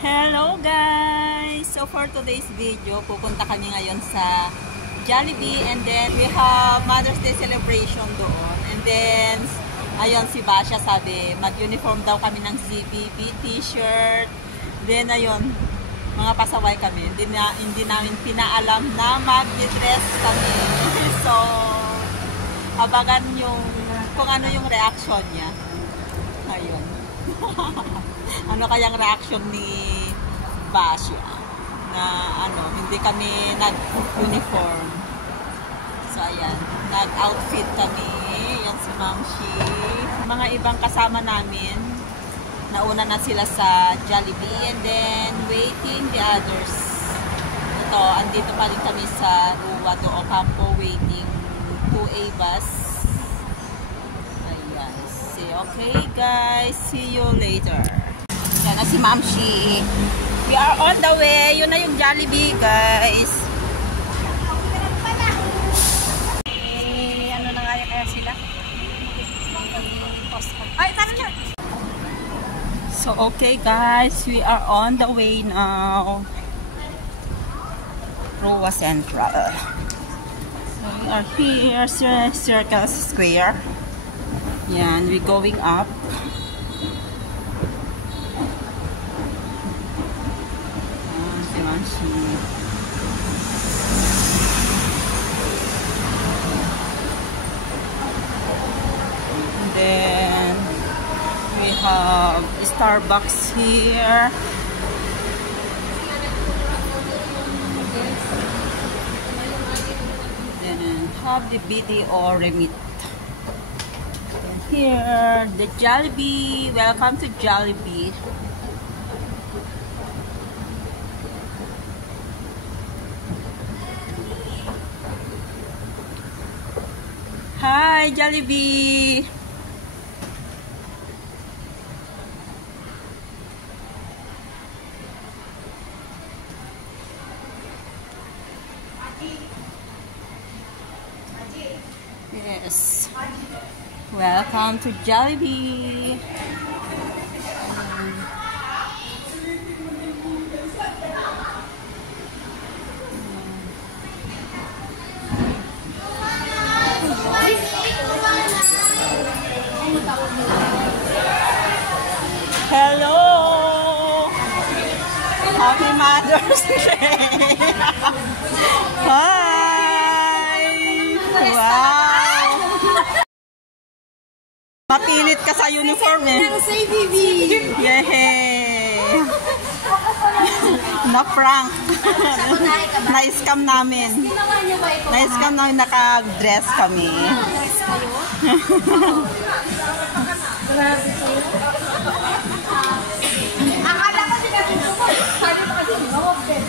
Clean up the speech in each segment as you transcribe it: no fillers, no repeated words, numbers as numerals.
Hello guys! So for today's video, pupunta kami ngayon sa Jollibee and then we have Mother's Day celebration doon. And then, ayun si Basha sabi, mag-uniform daw kami ng ZBB t-shirt. Then ayun, mga pasaway kami. Hindi namin pinaalam na mag-dress kami. So, abagan yung kung ano yung reaction niya. Ayun. Ano kayang reaction ni Basha na hindi kami nag-uniform. So ayan, nag-outfit kami. Yan si Mamshi. Mga ibang kasama namin, nauna na sila sa Jollibee and then waiting the others. Ito, andito pa rin kami sa Rua do Ocampo waiting 2A bus. Ayan. Okay guys, see you later. Yan na si Mamshi. We are on the way. Yun na yung Jollibee, guys. Ano na nga yung kaya sila? Ay, tara na! So, okay guys. We are on the way now. Rua Central. So, we are here, Circle Square. Yan, we're going up. And then we have Starbucks here. Then have the BDO remit. And here the Jollibee. Welcome to Jollibee. Hi, Jollibee! Yes. Welcome to Jollibee! Hello! Happy Mother's Day! Hi! Wow! Mapilit ka sa uniform eh. Yehey! Na-prank. Na-scam namin. Na-scam namin, naka-dress kami. Akala ko din natin ito. Sabi mo kasi loob din.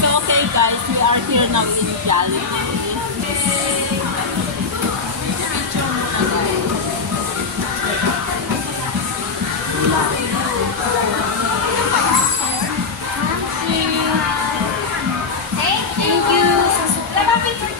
So okay guys, we are here now in Jollibee. Thank you. Dapat picture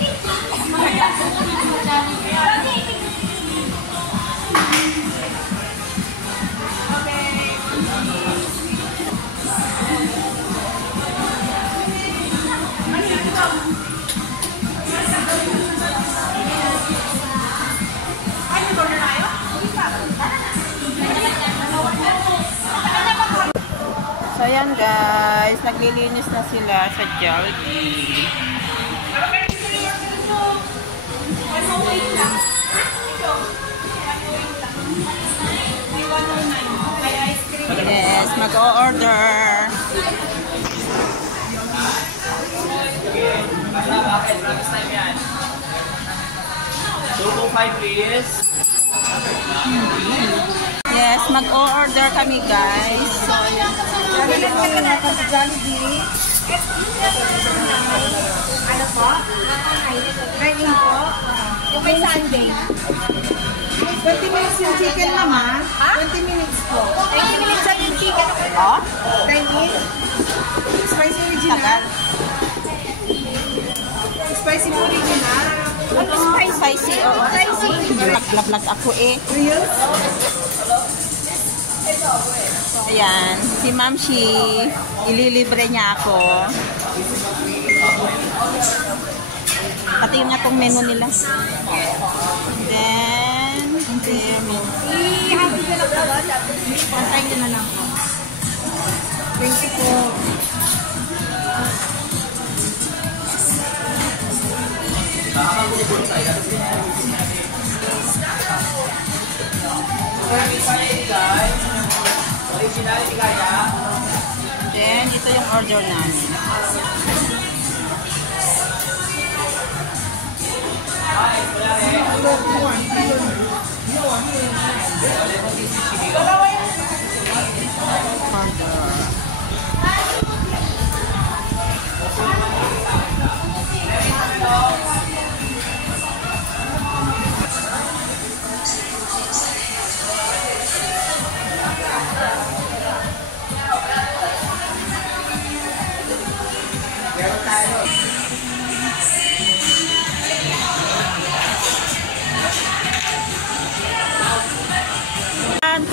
So ayan guys, naglilinis na sila sa Jollibee. Yes, mag-o-order. Yes, mag-o-order kami guys. So, Jollibee. Ano po? may Sunday. 20 minutes yung chicken, mama. Ha? 20 minutes po. 20 minutes at yung chicken. Oh? Chinese. Spicy original. Spicy po original. Ano spicy? Spicy, oo. Spicy. Nag-vlog ako eh. Real? Ayan, si Ma'am Shi, ililibre niya ako. Pati yung nga tong menu nila. Then, I-happy ka lang ba? Pantayin ko na lang. 20 po. then ito yung order namin.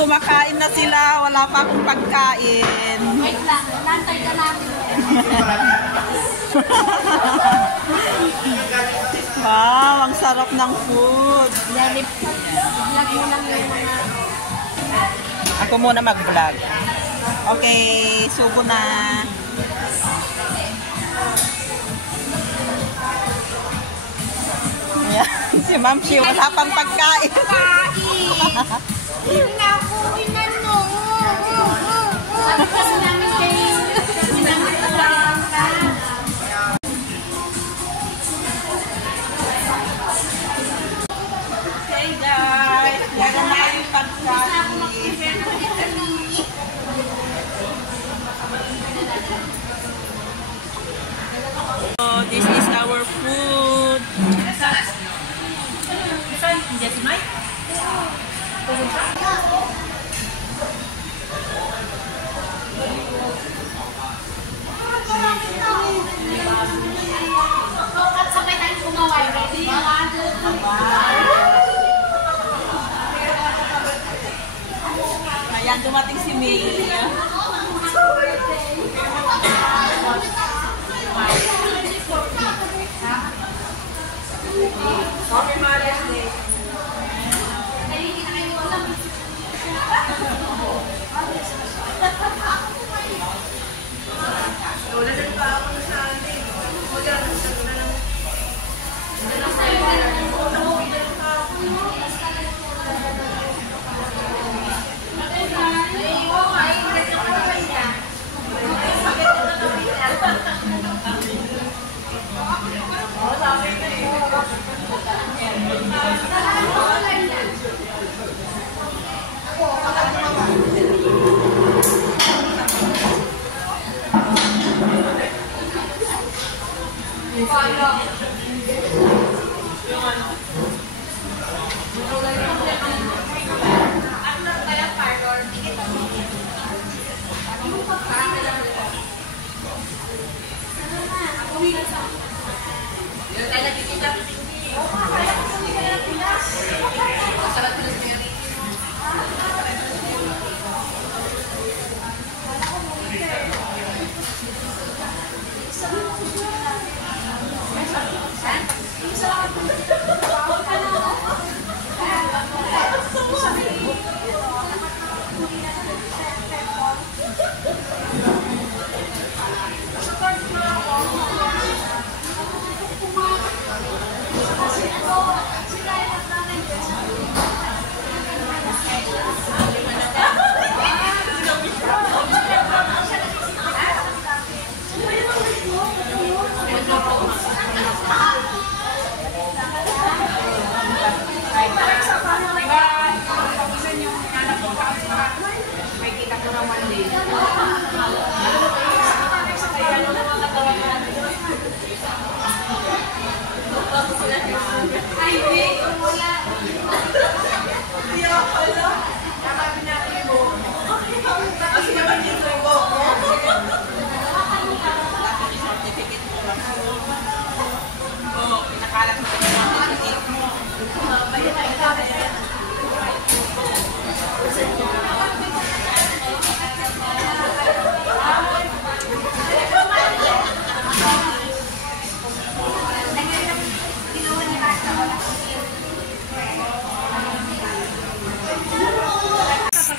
Kumakain na sila, wala pa akong pagkain. Wait lang, nantay ka namin. Wow, ang sarap ng food. Vlog mo lang yung mga... Ako muna mag-vlog. Okay, subo na. Ayan, si Ma'am Shi, wala pang pagkain. Naku, inano. Sabi kasi namin kayo. Namin lang ka. Okay guys, meron na kayong pagkain. So, this is our food. Sabay tayo kumaway. Ayan, dumating si May. Happy Mother's Day.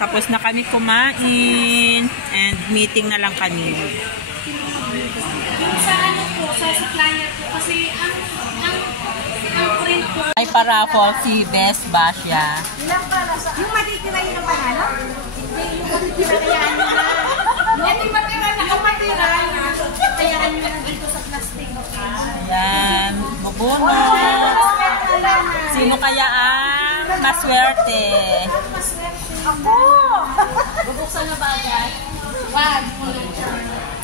Tapos na kami kumain and meeting na lang kami. Yung sa ano po, sa supplier po, kasi ang print po. Ay para po si Best Basha. Yung matitira yun ang panalo? Hindi, yung matitira kayaan nyo na. Hindi matitira, nakamatira. Kayaan nyo na dito sa plastic. Ayan, bubunot. Sino kaya ang maswerte? Ako! Bubuksan na ba agad? Wag.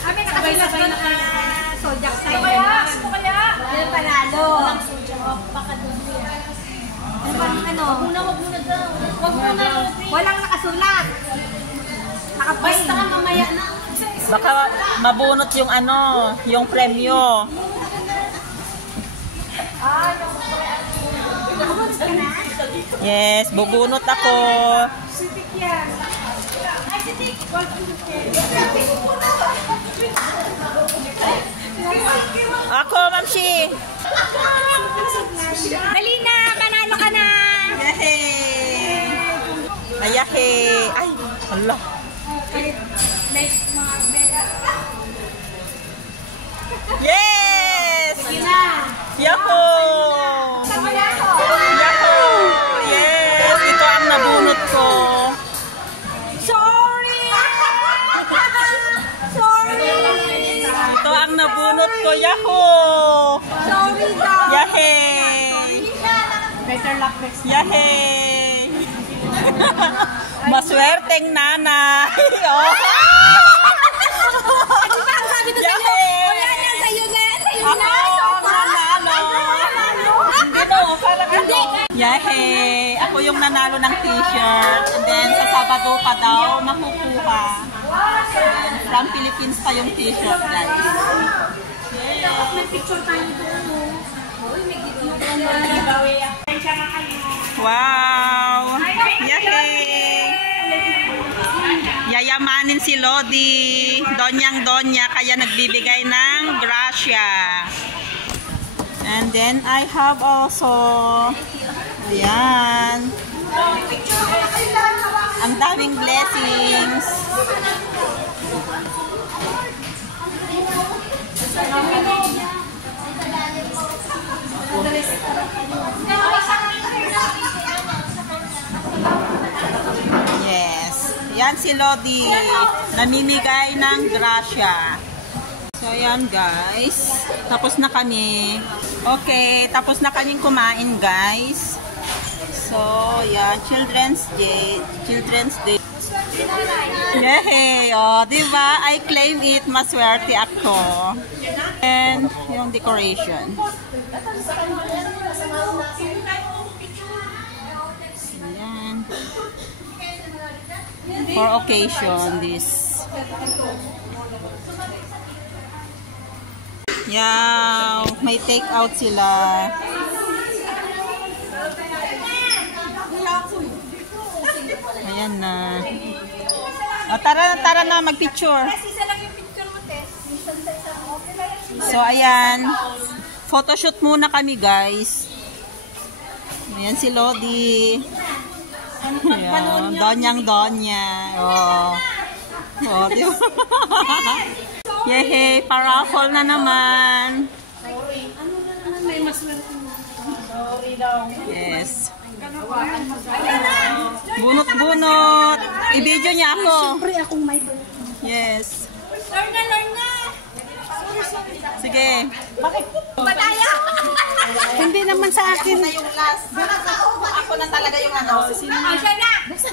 Kami nakasabay na ka Sojak side na yan. Yan panalo. Baka doon yan. Ano? Wag muna daw. Wag muna. Walang nakasulat. Basta ka mamaya na. Baka mabunot yung ano, yung premyo. Yes, bubunot ako. Sitik yan. Ay, sitik. Ako, Mamshi. Dali na, panalo ka na. Yahey! Ayahey! Ay, hala. Yes! Yahoo! Yahoo! Yes! Ito ang nabunot ko. Sorry! Sorry! Ito ang nabunot ko. Yahoo! Sorry daw. Yahey! Better luck next time. Yahey! Maswerteng nanay! Oh! Ano ba ang sabi ko sa'yo? Wala na, sa'yo na. Sa'yo Ako na. ang nanalo! Ano? Parang ano? Yahey! Ako yung nanalo ng t-shirt. And then sa Sabado pa daw makukuha. And from Philippines pa yung t-shirt, guys. Dapat may picture tayo doon. Uy, may gitno ka na. Wow! Yahey! Yayamanin si Lodi. Donyang-donya, kaya nagbibigay ng grasya. And then I have also, ayan, ang daming blessings. Yes. Yan si Lodi. Namimigay ng grasya. So, yan guys. Tapos na kami. Okay. Tapos na kaming kumain guys. So, yan. Children's Day. Children's Day. Yay! O, diba? I claim it. Maswerte ako. And yung decoration. Ayan. For occasion, this. Yaw! May take out sila. Ayan na. O, tara na mag-picture. So, ayan. Photoshoot muna kami, guys. Ayan si Lodi. Ayan. Donyang-donya. Oh. Oh, diba? Yehey, paraffol na naman. Yes. Bunot-bunot. I-video niya ako. Siyempre akong may Yes. Lorna! Sige. Madaya! Hindi naman sa akin. Na yung last. Ako na talaga yung ano. Siya na! Next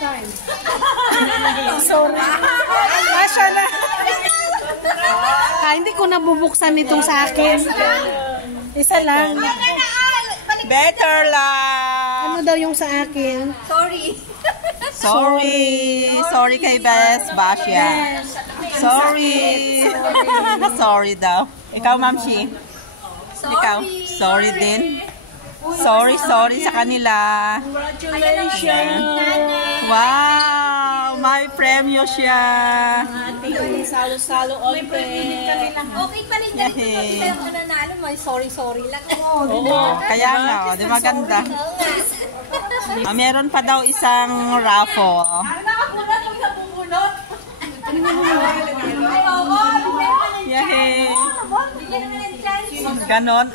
time. Sorry. Masya na. Hindi ko nabubuksan itong sa akin. Isa lang. Better lang. Ano daw yung sa akin? Sorry. Sorry kay Bes Basya. Sorry. Sorry daw. Ikaw, Ma'am Shi. Ikaw, sorry din. Sorry sa kanila. Congratulations. Wow, may premyo siya. Salo-salo all Okay pa rin ganito pag tayo nanalo. May sorry lang. Kaya nga, di maganda. Meron pa daw isang raffle. Nakakunat o nabubunot? Ay, oo. Yay! Bigyan naman ng chance. Ganon.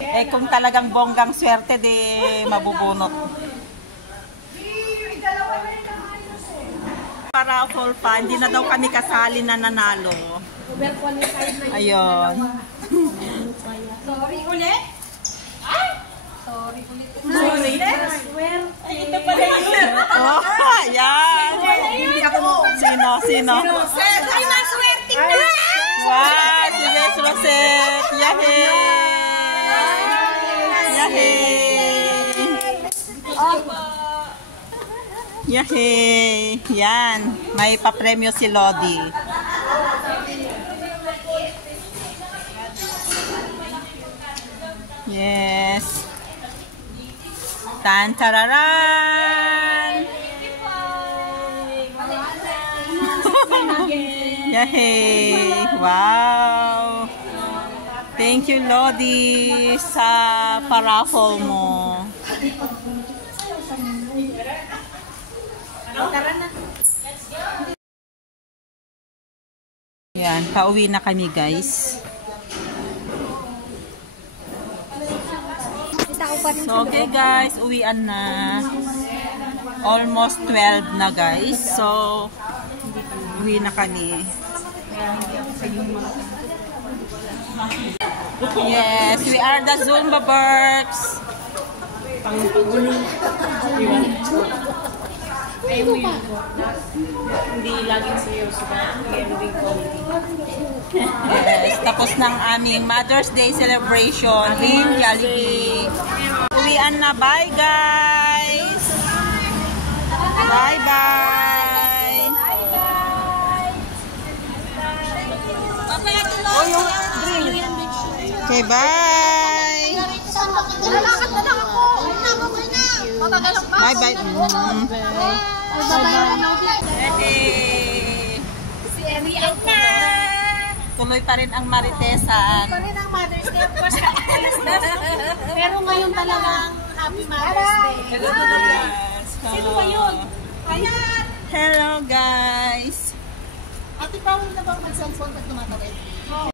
Eh kung talagang bonggang swerte, di mabubunot. Raffle pa, hindi na daw kami kasali na nanalo. Ayun. Sorry ulit. Ay! Sorry ulit. Sorry. Ito pala yun. Oh, yan. Sino? Ay, maswerte na! Wow, si Bes Rosette. Yahey! Yahey! Yan, may papremyo si Lodi. Yes. Tan-tararan! Yahey! Wow! Thank you, Lodi, sa paraffle mo. Yan, pauwi na kami, guys. So, okay guys, uwian na. Almost 12 na, guys. So, uwi na kami. Yes, we are the Zumba Berks. Hindi laging sayo. Yes, tapos ng aming Mother's Day celebration in Jollibee. Uwian na. Bye, guys! Bye-bye! Okay, bye! Lalakad na lang ako. Bye-bye! Si Arian na. Tuloy pa rin ang Maritesan. Pa rin ang Mother's Day. Of course, pero ngayon talagang Happy Mother's Day. Sino ba yun? Ayan! Hello, guys! Ate, paano na bang mag-cellphone pag tumatawid?